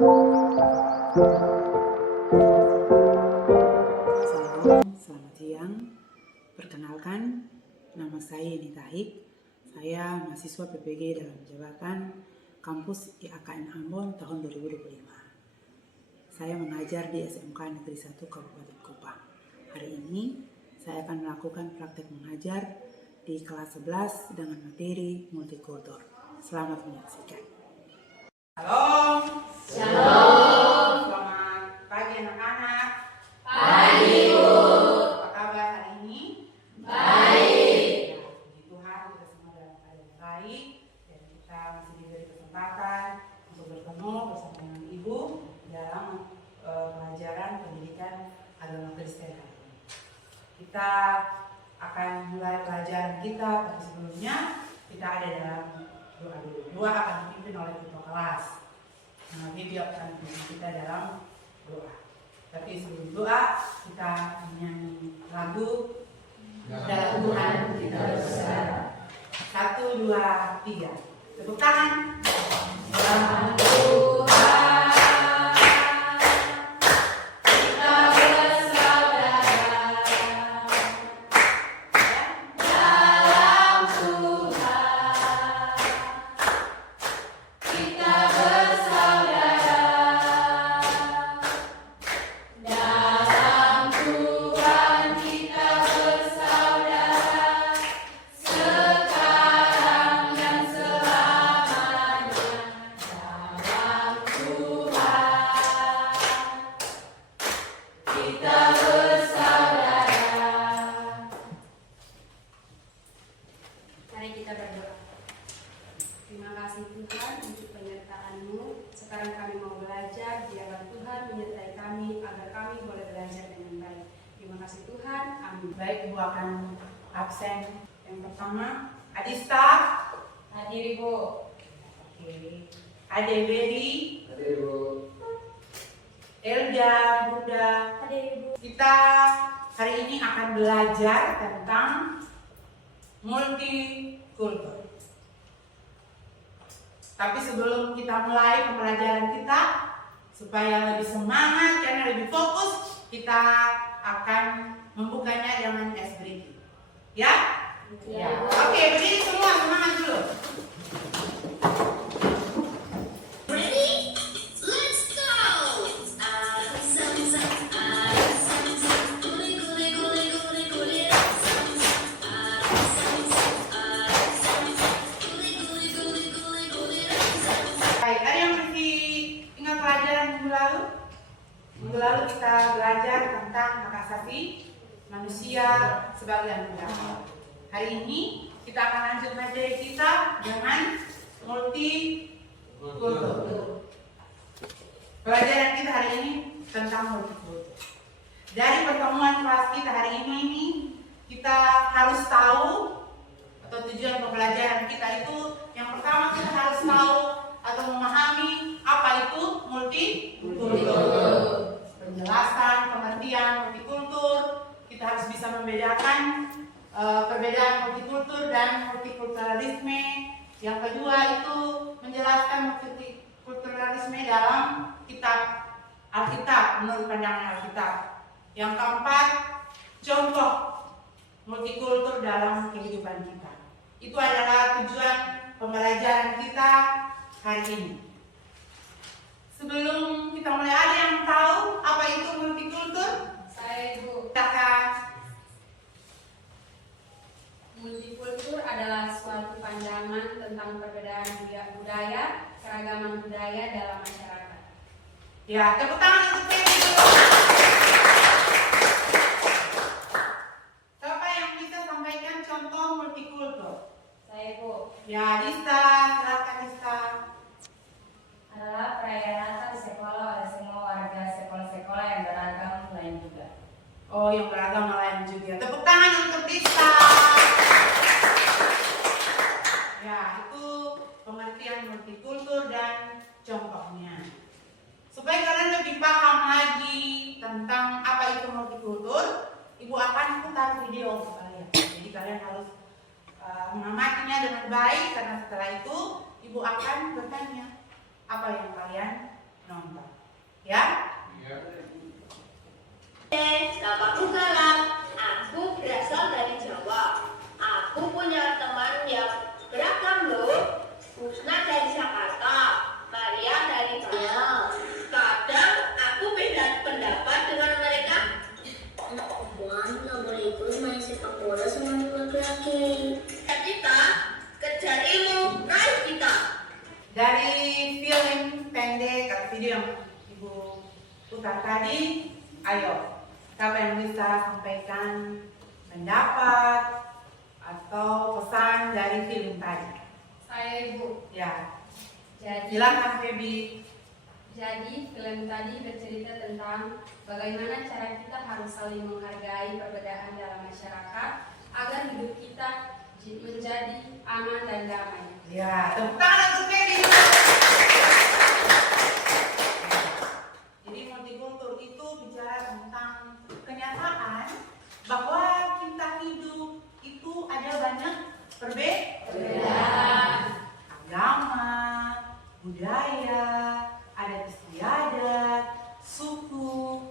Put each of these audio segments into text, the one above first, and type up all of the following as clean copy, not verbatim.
Shalom, selamat siang. Perkenalkan, nama saya Nita Hik. Saya mahasiswa PPG dalam jabatan kampus IAKN Ambon tahun 2025. Saya mengajar di SMK Negeri 1 Kabupaten Kupang. Hari ini saya akan melakukan praktek mengajar di kelas 11 dengan materi multikultur. Selamat menyaksikan. Halo. Shalom. Selamat pagi anak-anak. Pagi, Bu. Apa kabar hari ini? Baik. Ya, puji Tuhan kita semua dalam keadaan baik dan kita masih diberi kesempatan untuk bertemu bersama dengan Ibu dalam pelajaran pendidikan agama Kristen hari ini. Kita akan mulai pelajaran kita, tapi sebelumnya kita ada dalam doa dulu. Doa akan dipimpin oleh ketua kelas. Nanti dia akan membimbing kita dalam doa. Tapi sebelum doa kita menyanyi lagu Dalam Tuhan Kita Bersama. 1, 2, 3. Tepuk tangan. Dalam Tuhan. Baik, Ibu akan absen. Yang pertama, Adista. Hadir, Ibu. Oke. Ade Beri. Hadir, Ibu. Elja, Bunda. Hadir, Ibu. Kita hari ini akan belajar tentang multikultur. Tapi sebelum kita mulai pembelajaran kita, supaya lebih semangat dan lebih fokus, kita akan membukanya dengan ice breaking. Ya? Ya. Oke, berdiri semua, semangat dulu. Ready? Let's go. Baik, ada yang masih ingat pelajaran minggu lalu? Minggu lalu kita belajar tentang hak asasi manusia sebagai anugerah. Hari ini kita akan lanjut materi kita dengan multikultur. Pelajaran kita hari ini tentang multikultur. Dari pertemuan kelas kita hari ini kita harus tahu, atau tujuan pembelajaran kita itu yang pertama kita harus tahu atau memahami apa itu multikultur. Penjelasan, pengertian multikultur. Kita harus bisa membedakan perbedaan multikultur dan multikulturalisme. Yang kedua itu menjelaskan multikulturalisme dalam kitab Alkitab, menurut pandangan Alkitab. Yang keempat, contoh multikultur dalam kehidupan kita. Itu adalah tujuan pembelajaran kita hari ini. Sebelum kita mulai, ada yang tahu apa itu multikultur? Saya, Bu. Multikultur adalah suatu pandangan tentang perbedaan budaya, keragaman budaya dalam masyarakat. Ya, tepuk tangan untuk Peggy. Siapa yang bisa sampaikan contoh multikultur? Saya, Bu. Ya, Dista, silakan Dista. Adalah perayaan sekolah oleh semua warga sekolah-sekolah yang beragam lain juga. Oh, yang beragam lain juga. Tepuk tangan untuk Dista. Ya, itu pengertian multikultur dan contohnya. Supaya kalian lebih paham lagi tentang apa itu multikultur, Ibu akan putar video untuk kalian. Jadi kalian harus mengamatinya dengan baik, karena setelah itu Ibu akan bertanya apa yang kalian nonton. video yang Ibu putar tadi, ayo, siapa yang bisa sampaikan pendapat atau pesan dari film tadi? Saya Ibu. Ya, Jadi, silakan Febi. Jadi film tadi bercerita tentang bagaimana cara kita harus saling menghargai perbedaan dalam masyarakat agar hidup kita menjadi aman dan damai. Ya, tepuk tangan untuk Febi. Jadi multikultur itu bicara tentang kenyataan bahwa kita hidup itu ada banyak perbedaan, agama, budaya, adat istiadat, suku.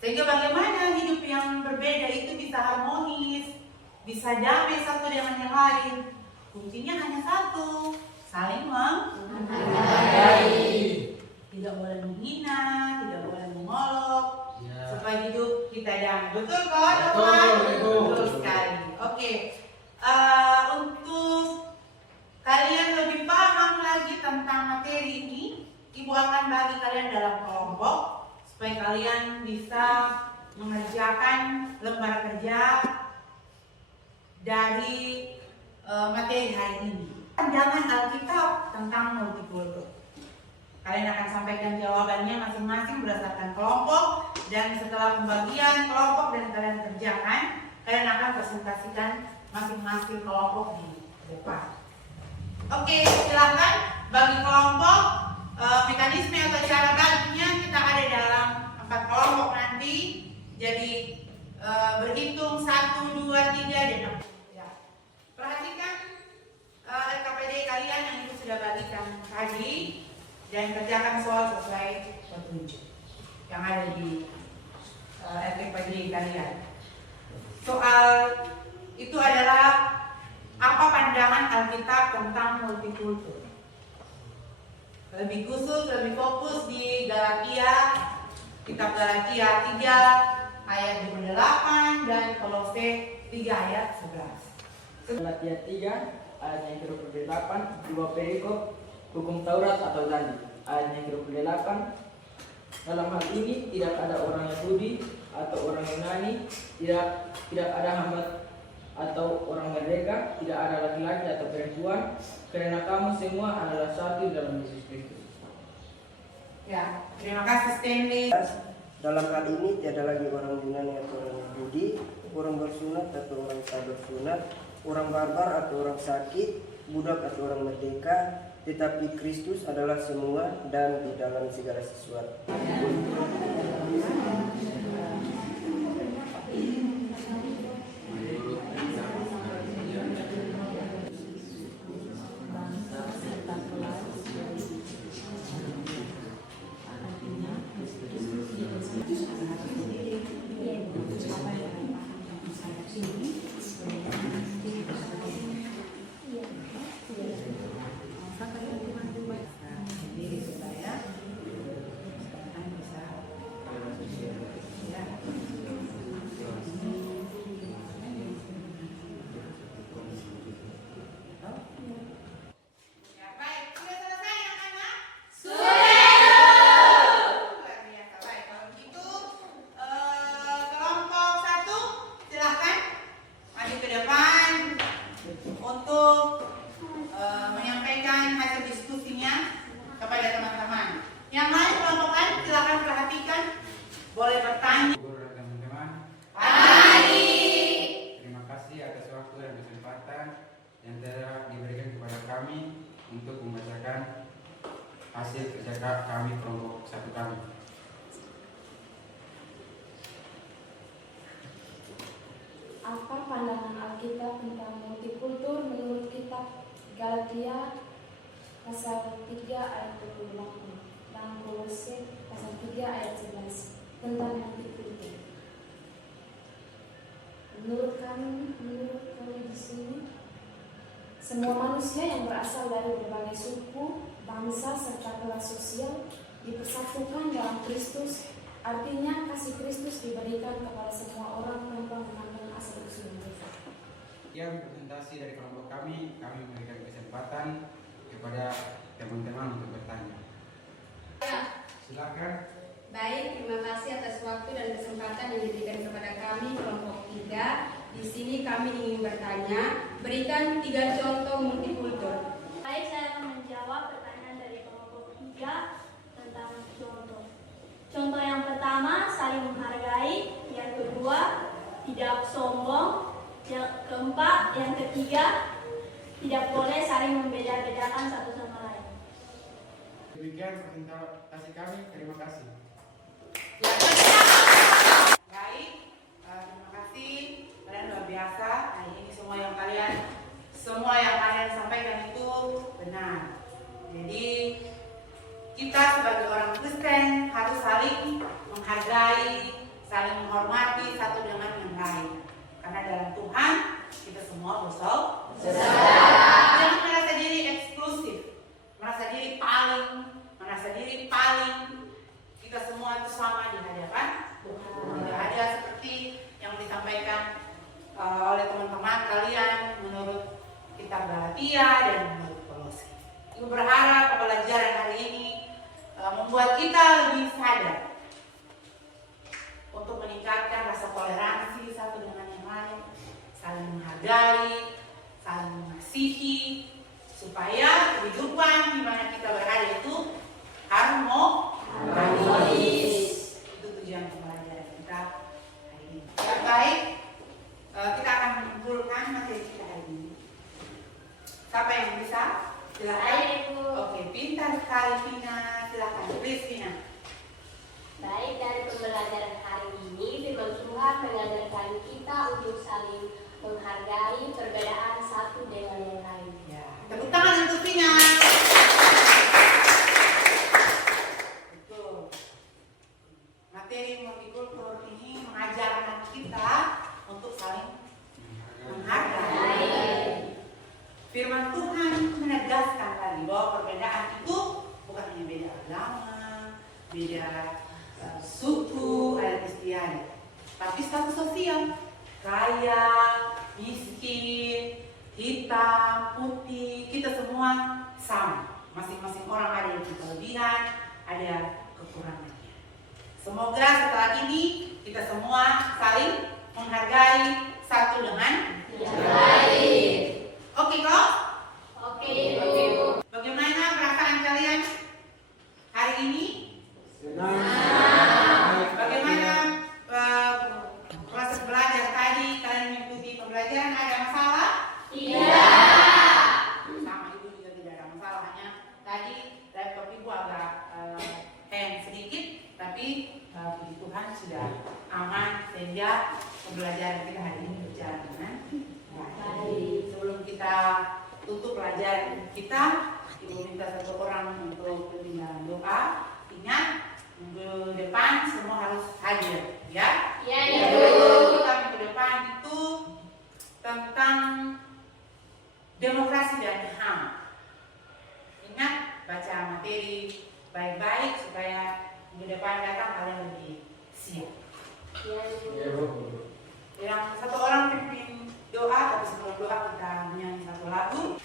Sehingga bagaimana hidup yang berbeda itu bisa harmonis, bisa damai satu dengan yang lain. Kuncinya hanya satu, saling menghargai. Tidak boleh menghina, tidak boleh mengolok, supaya hidup kita damai. Betul kok, teman? Betul sekali. Oke, untuk kalian lebih paham lagi tentang materi ini, Ibu akan bagi kalian dalam kelompok supaya kalian bisa mengerjakan lembar kerja dari materi hari ini. Pandangan Alkitab tentang multikultur. Kalian akan sampaikan jawabannya masing-masing berdasarkan kelompok, dan setelah pembagian kelompok dan kalian kerjakan, kalian akan presentasikan masing-masing kelompok di depan. Oke, silakan bagi kelompok. Mekanisme atau cara baginya kita ada dalam 4 kelompok nanti. Jadi berhitung 1, 2, 3 dan 4. Ya. Perhatikan LKPD kalian yang Ibu sudah bagikan tadi dan kerjakan soal sesuai petunjuk yang ada di LKPD kalian. Soal itu adalah apa pandangan Alkitab tentang multikultur. Lebih khusus, lebih fokus di Galatia, kitab Galatia 3 ayat 28 dan Kolose 3 ayat 11. Galatia 3 ayat yang ke-28, 2 perikop hukum Taurat atau tadi. Ayat yang ke-28, dalam hal ini tidak ada orang Yahudi atau orang Yunani, tidak ada hamba atau orang merdeka, tidak ada laki-laki atau perempuan, karena kamu semua adalah satu dalam Yesus Kristus. Ya, terima kasih Stanley. Dalam hal ini tiada lagi orang Yunani atau orang Yahudi, orang bersunat atau orang tak bersunat, orang barbar atau orang sakit, budak atau orang merdeka, tetapi Kristus adalah semua dan di dalam segala sesuatu. Untuk membacakan hasil kerja kami kelompok 1 kami. Apa pandangan Alkitab tentang multikultur menurut kitab Galatia pasal 3 ayat 28 dan Kolose pasal 3 ayat 11 tentang multikultur? Menurut kami di sini, semua manusia yang berasal dari berbagai suku, bangsa, serta kelas sosial dipersatukan dalam Kristus. Artinya kasih Kristus diberikan kepada semua orang tanpa memandang asal usul mereka. Yang presentasi dari kelompok kami memberikan kesempatan kepada teman-teman untuk bertanya. Ya. Silakan. Baik, terima kasih atas waktu dan kesempatan yang diberikan kepada kami kelompok 3. Di sini kami ingin bertanya, berikan 3 contoh multikultur. Baik, saya akan menjawab pertanyaan dari kelompok 3 tentang contoh. Contoh yang pertama, saling menghargai. Yang kedua, tidak sombong. Yang keempat, yang ketiga, tidak boleh saling membeda-bedakan satu sama lain. Demikian presentasi kami. Terima kasih. Baik, terima kasih. Kalian luar biasa. Nah, ini semua yang kalian sampaikan itu benar. Jadi kita sebagai orang Kristen harus saling menghargai, saling menghormati satu dengan yang lain. Karena dalam Tuhan kita semua bersaudara. Jangan merasa diri eksklusif, merasa diri paling. Kita semua itu sama di hadapan Tuhan. Tidak ada seperti yang disampaikan oleh teman-teman kalian menurut kitab Galatia dan menurut Kolose. Ibu berharap pembelajaran hari ini membuat kita lebih sadar untuk meningkatkan rasa toleransi satu dengan yang lain, saling menghargai, saling mengasihi, supaya kehidupan di mana kita berada itu harmonis. Itu tujuan pembelajaran kita hari ini. Baik, kita akan menyimpulkan materi kita hari ini. Siapa yang bisa? Silakan. Saya, Ibu. Oke, pintar sekali Vina. Silakan, please Vina. Baik, dari pembelajaran hari ini, firman Tuhan mengajarkan kita untuk saling menghargai perbedaan satu dengan yang lain. Ya, tepuk tangan untuk Vina. Betul. Materi multikultur ini mengajarkan kita untuk saling menghargai. Firman Tuhan menegaskan tadi bahwa perbedaan itu bukan hanya beda agama, beda suku, adat istiadat, tapi status sosial, kaya, miskin, hitam, putih, kita semua sama. Masing-masing orang ada yang kelebihan, ada kekurangannya. Semoga setelah ini kita semua saling menghargai satu dengan yang lain. Oke kok? Oke, Ibu. Bagaimana perasaan kalian hari ini? Bagaimana proses belajar tadi? Kalian mengikuti pembelajaran, ada masalah? Tidak. Sama Ibu juga tidak ada masalah. Hanya tadi laptop Ibu agak hang sedikit, tapi puji Tuhan sudah aman sehingga pembelajaran kita hari ini berjalan dengan baik. Sebelum kita tutup pelajaran kita, Ibu minta satu orang untuk pembinaan doa. Ingat, minggu depan semua harus hadir, ya? Ya, Ibu. Kita minggu depan itu tentang demokrasi dan HAM. Ingat, baca materi baik-baik supaya minggu depan datang kalian lebih siap. Ya, Ibu. Yang satu orang pimpin doa, tapi sebelum doa kita nyanyi satu lagu.